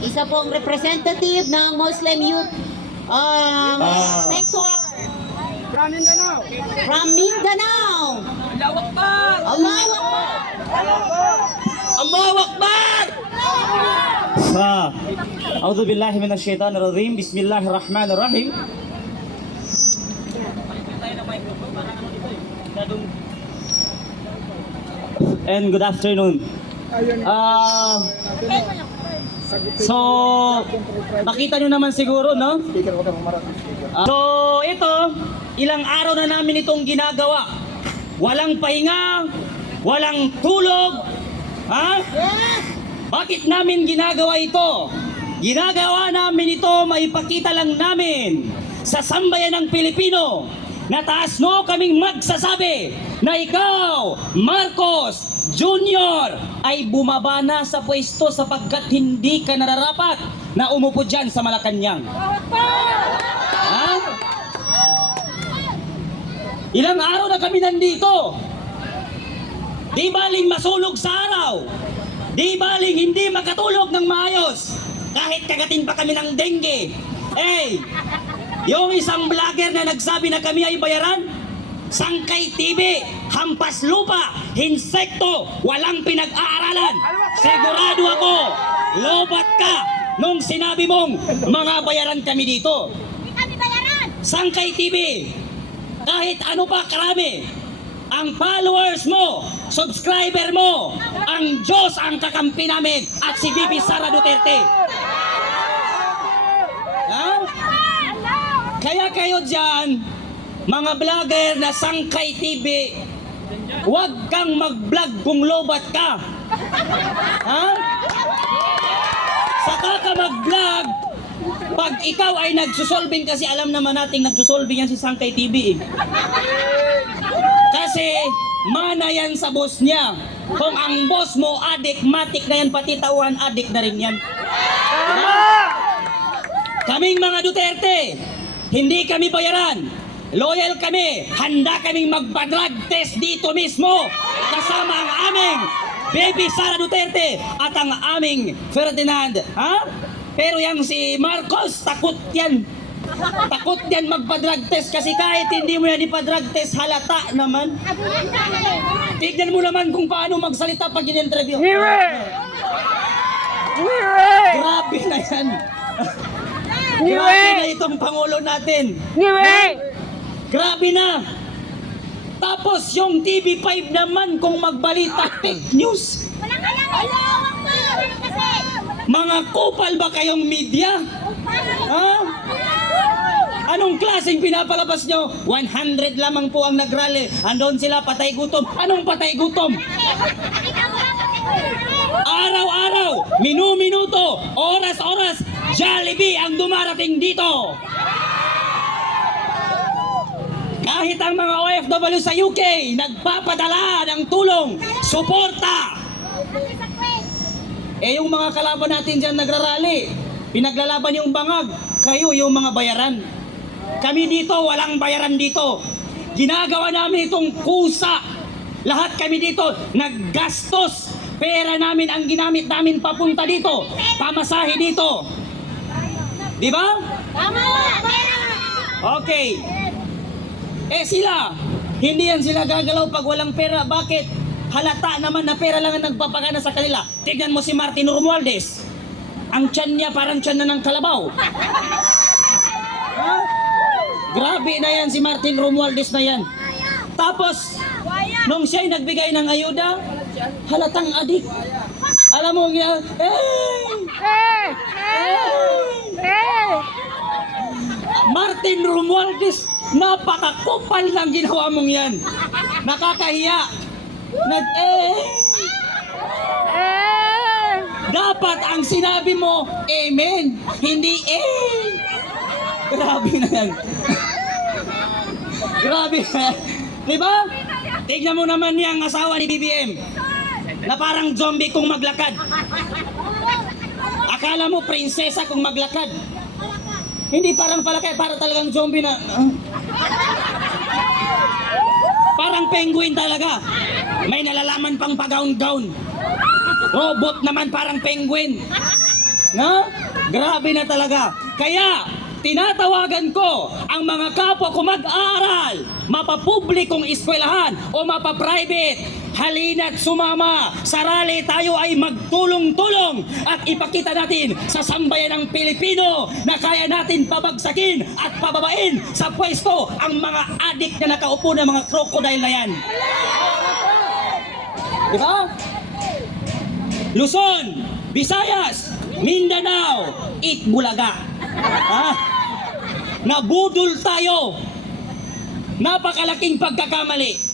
Isa pong representative ng Muslim Youth Sector From Mindanao. from Mindanao. Allahu Akbar! Allahu Akbar! Allahu Akbar! A'udzu billahi minasyaitonir rajim. Bismillahirrahmanirrahim. And good afternoon. So, nakita nyo naman siguro, no? So, ito, ilang araw na namin itong ginagawa. Walang pahinga, walang tulog. Ha? Bakit namin ginagawa ito? Ginagawa namin ito, maipakita lang namin sa sambayan ng Pilipino na taas no kaming magsasabi na ikaw, Marcos Jr. ay bumaba na sa pwesto sapagkat hindi ka nararapat na umupo dyan sa Malacanang. Ha? Ilang araw na kami nandito. Di baling masulog sa araw. Di baling hindi makatulog ng maayos. Kahit kagatin pa kami ng dengue. Yung isang vlogger na nagsabi na kami ay bayaran, Sangkay TV, hampas lupa, insekto, walang pinag-aaralan. Sigurado ako, lobat ka nung sinabi mong mga bayaran kami dito. Hindi kami bayaran! Sangkay TV, kahit ano pa karami, ang followers mo, subscriber mo, ang Diyos ang kakampi namin at si Bibi Sara Duterte. Ha? Kaya kayo dyan, mga vlogger na Sangkay TV, huwag kang mag-vlog kung lobat ka. Ha? Saka ka mag-vlog pag ikaw ay nagsusolving, kasi alam naman nating nagsusolving yan si Sangkay TV eh. Kasi mana yan sa boss niya. Kung ang boss mo adik, matik na yan, pati tauhan adik na rin yan. Kaming mga Duterte, hindi kami bayaran. Loyal kami, handa kaming magpa-drug test dito mismo kasama ang aming Baby Sara Duterte at ang aming Ferdinand. Ha? Pero yang si Marcos, takot yan. Takot yan magpa-drug test kasi kahit hindi mo yan ipa-drug test, halata naman. Tignan mo naman kung paano magsalita pag in-interview. Grabe na yan. Grabe na itong Pangulo natin. Grabe na. Tapos yung TV5 naman kung magbalita, fake news. Walang alam! Kasi! Mga kupal ba kayong media? Ha? Anong klaseng pinapalabas nyo? 100 lamang po ang nagrally. Andon sila patay gutom. Anong patay gutom? Araw-araw, minu-minuto, oras-oras, Jollibee ang dumarating dito. Kahit ang mga OFW sa UK, nagpapadala ng tulong, suporta. Yung mga kalaban natin dyan nagrarally, pinaglalaban yung bangag, kayo yung mga bayaran. Kami dito, walang bayaran dito. Ginagawa namin itong kusa. Lahat kami dito, naggastos. Pera namin ang ginamit namin papunta dito. Pamasahe dito. Di ba? Tama! Okay. Sila, hindi yan sila gagalaw pag walang pera. Bakit? Halata naman na pera lang ang nagpapagana sa kanila. Tignan mo si Martin Romualdez. Ang tiyan niya parang tiyan na ng kalabaw. Ha? Grabe na yan si Martin Romualdez na yan. Tapos, nung siya'y nagbigay ng ayuda, halatang adik. Alam mo, Martin Romualdez, napakakupal ng ginawa mong yan. Nakakahiya. Dapat ang sinabi mo, amen, hindi Grabe na yan. Grabe na. Diba? Tignan mo naman yung asawa ni BBM na parang zombie kung maglakad. Akala mo prinsesa kung maglakad. Hindi parang palakay, para talagang zombie na. Parang penguin talaga. May nalalaman pang pagaon-gaon. Robot naman parang penguin. No? Grabe na talaga. Kaya, tinatawagan ko ang mga kapwa ko mag-aaral, mapapublikong eskwelahan o mapaprivate. Halina't sumama, sa rally tayo ay magtulong-tulong at ipakita natin sa sambayan ng Pilipino na kaya natin pabagsakin at pababain sa pwesto ang mga adik na nakaupo ng mga crocodile na yan. Diba? Luzon, Visayas, Mindanao, Itbulaga. Nabudol tayo. Napakalaking pagkakamali.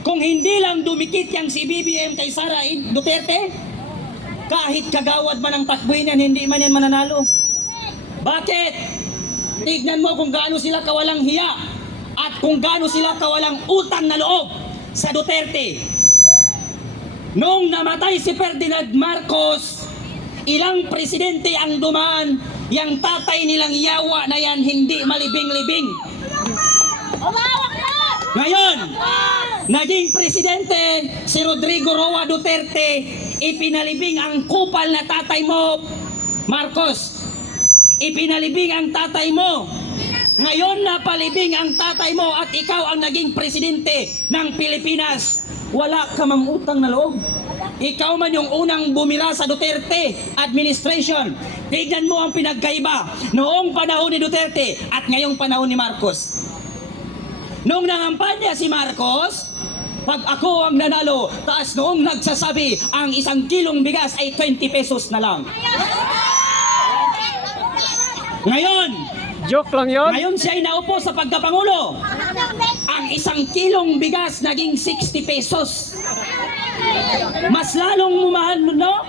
Kung hindi lang dumikit yang si BBM kay Sara Duterte, kahit kagawad man ang takbuhin yan, hindi man yan mananalo. Bakit? Tignan mo kung gaano sila kawalang hiya at kung gaano sila kawalang utang na loob sa Duterte. Noong namatay si Ferdinand Marcos, ilang presidente ang dumaan, yang tatay nilang yawa na yan hindi malibing-libing. Allahu Akbar! Ngayon, naging presidente si Rodrigo Roa Duterte, ipinalibing ang kupal na tatay mo, Marcos. Ipinalibing ang tatay mo. Ngayon napalibing ang tatay mo at ikaw ang naging presidente ng Pilipinas. Wala ka mang utang na loob. Ikaw man yung unang bumira sa Duterte administration. Tignan mo ang pinagkaiba noong panahon ni Duterte at ngayong panahon ni Marcos. Noong nangampanya si Marcos, pag ako ang nanalo, taas noong nagsasabi ang 1 kilong bigas ay 20 pesos na lang. Ngayon, Joke lang yun. ngayon siya ay naupo sa pagkapangulo. Ang 1 kilong bigas naging 60 pesos. Mas lalong mumahal, no?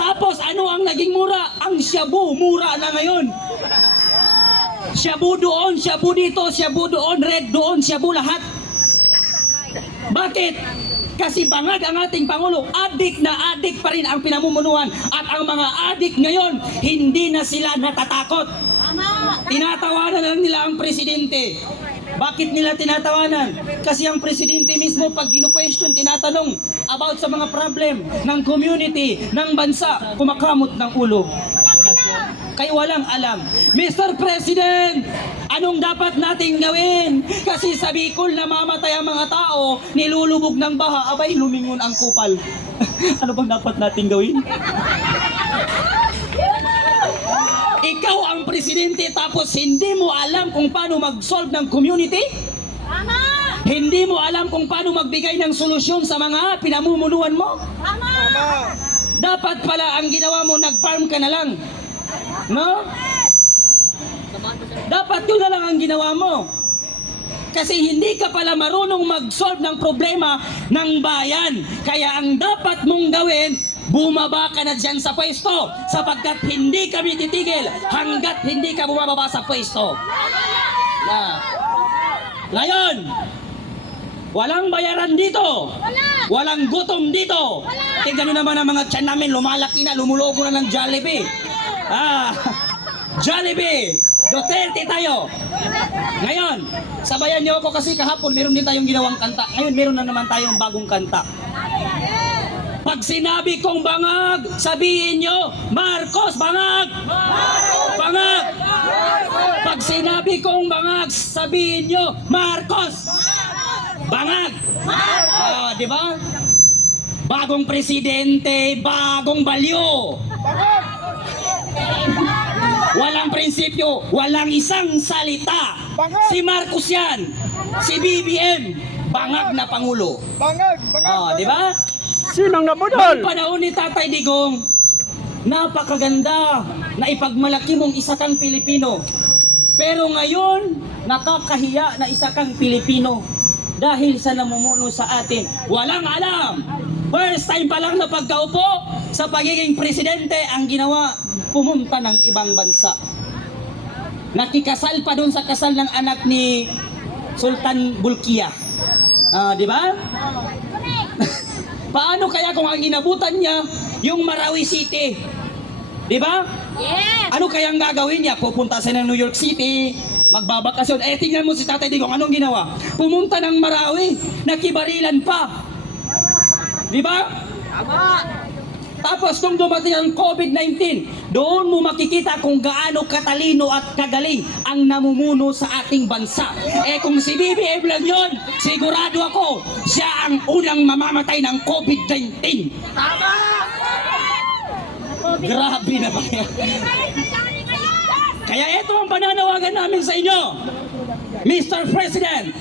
Tapos ano ang naging mura? Ang shabu, mura na ngayon. Shabu doon, shabu dito, shabu doon, red doon, shabu lahat. Bakit? Kasi bangag ang ating Pangulo, adik na adik pa rin ang pinamumunuan. At ang mga adik ngayon, hindi na sila natatakot. Tinatawanan lang nila ang presidente. Bakit nila tinatawanan? Kasi ang presidente mismo pag gino-question, tinatanong about sa mga problem ng community, ng bansa, kumakamot ng ulo. Kaya walang alam. Mr. President, anong dapat nating gawin? Kasi sa Bicol namamatay ang mga tao, nilulubog ng baha, abay lumingon ang kupal. Ano bang dapat nating gawin? Ikaw ang presidente tapos hindi mo alam kung paano mag-solve ng community? Tama! Hindi mo alam kung paano magbigay ng solusyon sa mga pinamumunuan mo? Tama! Dapat pala ang ginawa mo, nag-farm ka na lang. No? Dapat yun na lang ang ginawa mo. Kasi hindi ka pala marunong mag-solve ng problema ng bayan. Kaya ang dapat mong gawin, bumaba ka na dyan sa pwesto. Sapagkat hindi kami titigil hanggat hindi ka bumababa sa pwesto. Ngayon, walang bayaran dito. Walang gutom dito. Tingnan nyo naman ang mga tiyan namin, lumalaki na, lumulogo na ng Jollibee. Jollibee, Duterte tayo. Ngayon, sabayan niyo ako kasi kahapon meron din tayong ginawang kanta. Ngayon meron na naman tayong bagong kanta. Pag sinabi kong bangag, sabihin niyo, Marcos, bangag! Bangag! Pag sinabi kong bangag, sabihin niyo, Marcos! Bangag! Di ba? Bagong presidente, bagong balyo. Walang prinsipyo, walang isang salita. Si Marcos yan, si BBM, bangag na pangulo. Bangag! Di ba? Sinong nabudol? Noong panahon ni Tatay Digong, napakaganda na ipagmalaki mong isa kang Pilipino. Pero ngayon, nakakahiya na isa kang Pilipino dahil sa namumuno sa atin. Walang alam. First time pa lang na pagkaupo sa pagiging presidente, ang ginawa, pumunta ng ibang bansa. Nakikasal pa doon sa kasal ng anak ni Sultan Bulkiah. Di ba? Paano kaya kung ang inabutan niya yung Marawi City? Di ba? Yes! Ano kaya ang gagawin niya? Pupunta siya ng New York City, magbabakasyon. Tingnan mo si Tatay Digong, anong ginawa? Pumunta ng Marawi, nakibarilan pa. Di ba? Tapos nung dumating ang COVID-19, doon mo makikita kung gaano katalino at kagaling ang namumuno sa ating bansa. Eh kung si BBM lang yun, sigurado ako, siya ang unang mamamatay ng COVID-19. Tama! Grabe na ba yan? Kaya ito ang pananawagan namin sa inyo, Mr. President,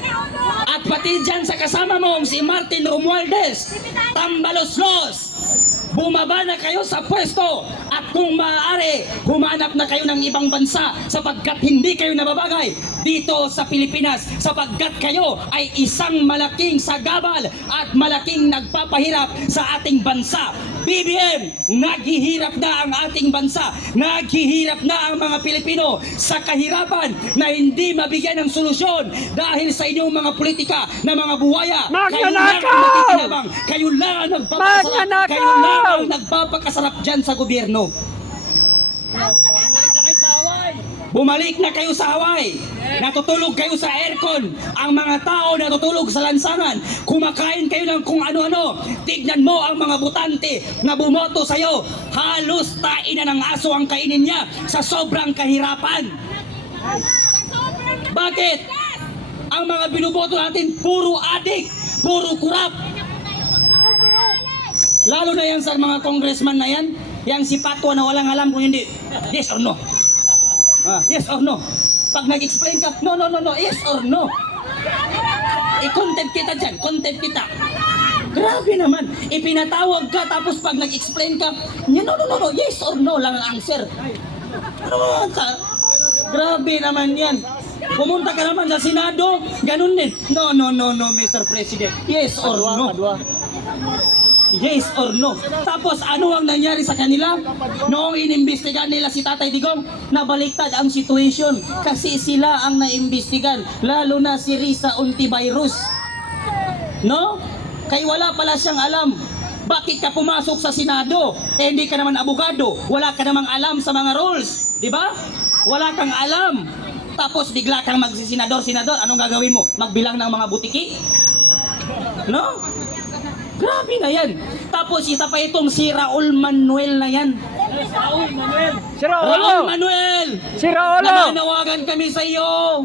at pati dyan sa kasama mong si Martin Romualdez, Tambaloslos, bumaba na kayo sa pwesto at kung maaari, humanap na kayo ng ibang bansa sapagkat hindi kayo nababagay dito sa Pilipinas sapagkat kayo ay isang malaking sagabal at malaking nagpapahirap sa ating bansa. BBM, naghihirap na ang ating bansa, naghihirap na ang mga Pilipino sa kahirapan na hindi mabigyan ng solusyon dahil sa inyong mga politika na mga buwaya. Kayo lang ang nakikinabang, kayo lang ang nagpapakasarap, kayo lang ang nagpapakasarap dyan sa gobyerno. Bumalik na kayo sa Hawaii. Natutulog kayo sa aircon. Ang mga tao natutulog sa lansangan. Kumakain kayo ng kung ano-ano. Tignan mo ang mga botante na bumoto sa'yo. Halos tain na ng aso ang kainin niya sa sobrang kahirapan. Bakit? Ang mga binuboto natin puro adik, puro kurap. Lalo na yan sa mga congressman na yan. Yang si Patwa na walang alam kung hindi. Yes or no? Yes or no? Pag nag-explain ka, no, yes or no? I-contempt kita dyan, contempt kita. Grabe naman, ipinatawag ka tapos pag nag-explain ka, no, yes or no lang ang answer. Ano ka? Grabe naman yan. Pumunta ka naman sa Senado, ganun din. No, Mr. President. Yes or no? Yes or no? Tapos ano ang nangyari sa kanila? Noong inimbestigan nila si Tatay Digong, nabaliktad ang situation kasi sila ang naimbestigan, lalo na si Risa Ontiveros. No? Kaya wala pala siyang alam. Bakit ka pumasok sa Senado? Eh hindi ka naman abogado, wala ka namang alam sa mga rules, di ba? Wala kang alam. Tapos bigla kang magsisenador, anong gagawin mo? Magbilang ng mga butiki? No? Grabe na yan. Tapos isa pa itong si Raul Manuel na yan. Si Raulo! Raul Manuel! Si Raulo! Nananawagan kami sa iyo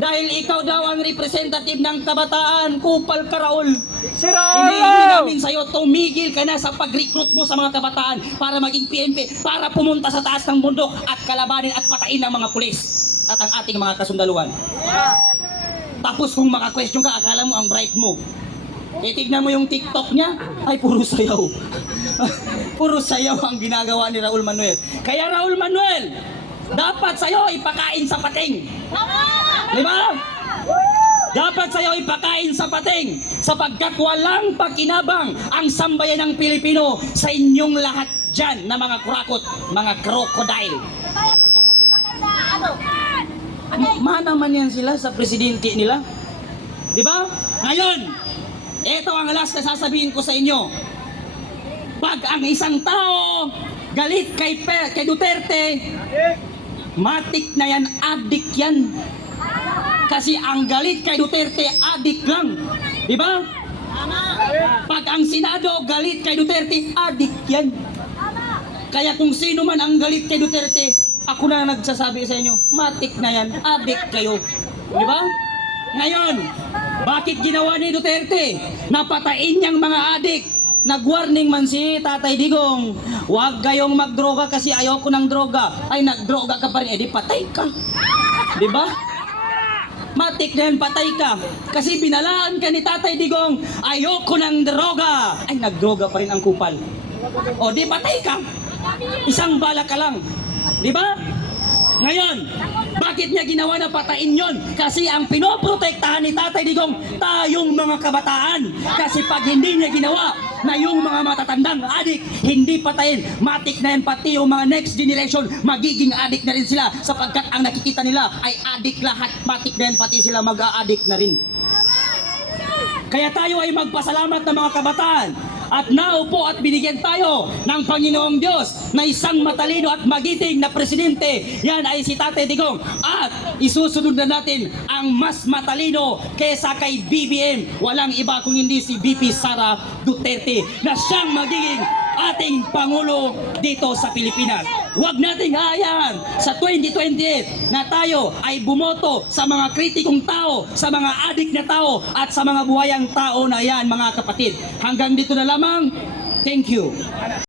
dahil ikaw daw ang representative ng kabataan. Kupal ka, Raul. Si Hinihingi Raulo! namin sa iyo, tumigil ka na sa pag-recruit mo sa mga kabataan para maging PNP, para pumunta sa taas ng bundok at kalabanin at patain ng mga pulis at ang ating mga kasundaluhan. Tapos kung maka-question ka, akala mo ang bright mo. Eh, tignan mo yung TikTok niya, ay puro sayaw. Puro sayaw ang ginagawa ni Raul Manuel. Kaya Raul Manuel, dapat sa'yo ipakain sa pating. Di ba? Dapat sa'yo ipakain sa pating sapagkat walang pakinabang ang sambayan ng Pilipino sa inyong lahat dyan na mga kurakot, mga crocodile. Manaman yan sila sa presidente nila. Di ba? Ngayon, ito ang last na sasabihin ko sa inyo. Pag ang isang tao galit kay Duterte, matik na yan, adik yan. Kasi ang galit kay Duterte, adik lang. Di ba? Pag ang Senado galit kay Duterte, adik yan. Kaya kung sino man ang galit kay Duterte, ako na nagsasabi sa inyo, matik na yan, adik kayo. Di ba? Ngayon, bakit ginawa ni Duterte? Napatain niyang mga adik. Nag-warning man si Tatay Digong, huwag kayong magdroga kasi ayoko ng droga. Ay, nagdroga ka pa rin, edi patay ka. Di ba? Matik na yan, patay ka. Kasi binalaan ka ni Tatay Digong, ayoko ng droga. Ay, nagdroga pa rin ang kupal. O, di patay ka. Isang bala ka lang. Di ba? Ngayon, bakit niya ginawa na patain yon? Kasi ang pinoprotektahan ni Tatay Digong, tayong mga kabataan. Kasi pag hindi niya ginawa na yung mga matatandang adik, hindi patayin, matik na yan pati yung mga next generation, magiging adik na rin sila sapagkat ang nakikita nila ay adik lahat, matik na yan pati sila mag-a-adik na rin. Kaya tayo ay magpasalamat ng mga kabataan at naupo at binigyan tayo ng Panginoong Diyos na isang matalino at magiting na presidente. Yan ay si Tatay Digong. At isusunod na natin ang mas matalino kesa kay BBM. Walang iba kung hindi si VP Sara Duterte na siyang magiging ating Pangulo dito sa Pilipinas. Huwag nating hayaan sa 2028 na tayo ay bumoto sa mga kritikong tao, sa mga adik na tao at sa mga buhayang tao na yan mga kapatid. Hanggang dito na lamang. Thank you.